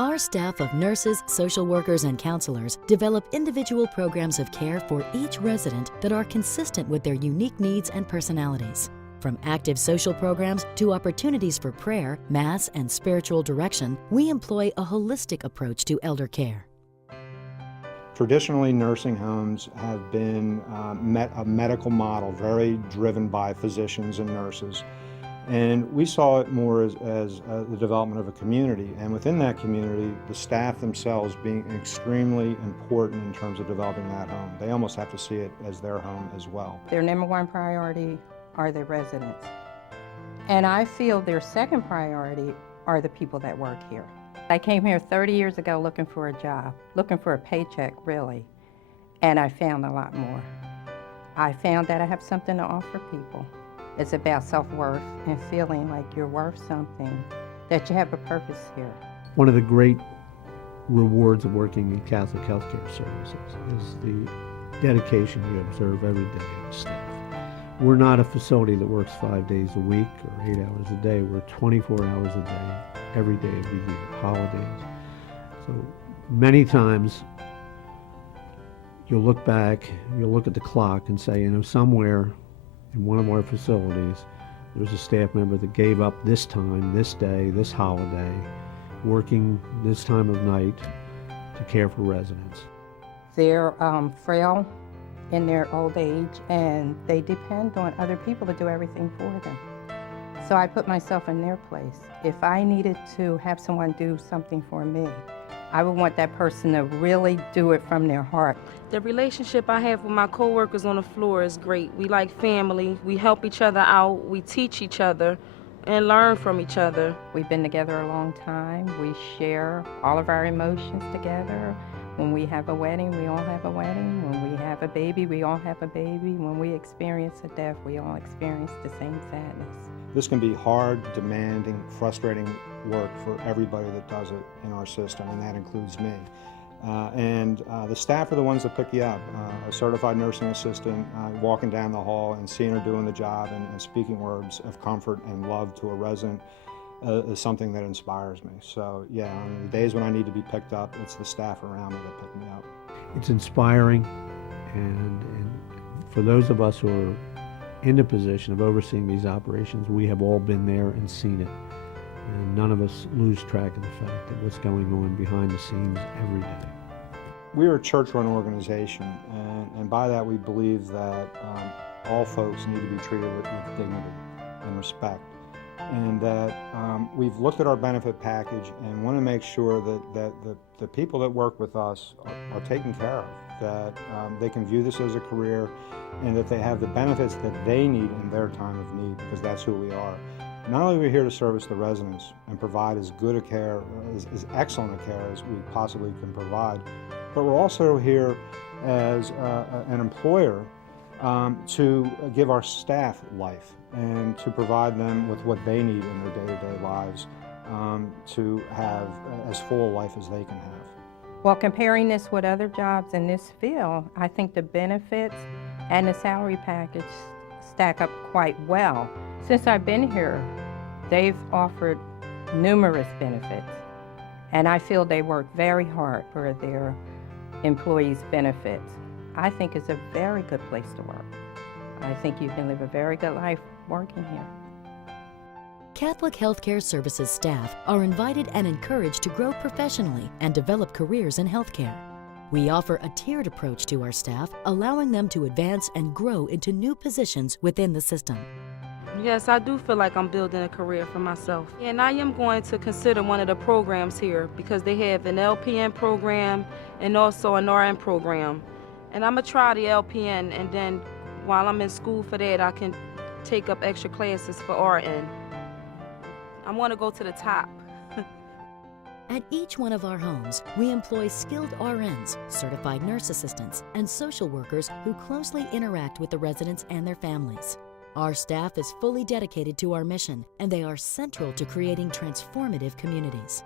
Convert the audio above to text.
Our staff of nurses, social workers, and counselors develop individual programs of care for each resident that are consistent with their unique needs and personalities. From active social programs to opportunities for prayer, mass, and spiritual direction, we employ a holistic approach to elder care. Traditionally, nursing homes have been a medical model, very driven by physicians and nurses. And we saw it more as the development of a community. And within that community, the staff themselves being extremely important in terms of developing that home. They almost have to see it as their home as well. Their number one priority are the residents. And I feel their second priority are the people that work here. I came here 30 years ago looking for a job, looking for a paycheck, really. And I found a lot more. I found that I have something to offer people. It's about self-worth and feeling like you're worth something, that you have a purpose here. One of the great rewards of working in Catholic Healthcare Services is the dedication we observe every day of the staff. We're not a facility that works 5 days a week or 8 hours a day. We're 24 hours a day, every day of the year, holidays. So many times you'll look back, you'll look at the clock and say, somewhere in one of our facilities, there's a staff member that gave up this time, this day, this holiday, working this time of night to care for residents. They're frail in their old age, and they depend on other people to do everything for them. So I put myself in their place. If I needed to have someone do something for me, I would want that person to really do it from their heart. The relationship I have with my coworkers on the floor is great. We like family. We help each other out. We teach each other and learn from each other. We've been together a long time. We share all of our emotions together. When we have a wedding, we all have a wedding. When we have a baby, we all have a baby. When we experience a death, we all experience the same sadness. This can be hard, demanding, frustrating work for everybody that does it in our system, and that includes me. The staff are the ones that pick you up. A certified nursing assistant walking down the hall and seeing her doing the job and speaking words of comfort and love to a resident is something that inspires me. So yeah, on the days when I need to be picked up, it's the staff around me that pick me up. It's inspiring, and for those of us who are in the position of overseeing these operations, we have all been there and seen it. And none of us lose track of the fact that what's going on behind the scenes every day. We're a church-run organization, and by that we believe that all folks need to be treated with dignity and respect. And that we've looked at our benefit package and want to make sure that the people that work with us are taken care of, that they can view this as a career, and that they have the benefits that they need in their time of need, because that's who we are. Not only are we here to service the residents and provide as good a care, as excellent a care as we possibly can provide, but we're also here as an employer to give our staff life and to provide them with what they need in their day-to-day lives to have as full a life as they can have. Well, comparing this with other jobs in this field, I think the benefits and the salary package stack up quite well. Since I've been here, they've offered numerous benefits, and I feel they work very hard for their employees' benefits. I think it's a very good place to work. I think you can live a very good life working here. Catholic Healthcare Services staff are invited and encouraged to grow professionally and develop careers in healthcare. We offer a tiered approach to our staff, allowing them to advance and grow into new positions within the system. Yes, I do feel like I'm building a career for myself. And I am going to consider one of the programs here because they have an LPN program and also an RN program. And I'm going to try the LPN, and then while I'm in school for that, I can take up extra classes for RN. I want to go to the top. At each one of our homes, we employ skilled RNs, certified nurse assistants, and social workers who closely interact with the residents and their families. Our staff is fully dedicated to our mission, and they are central to creating transformative communities.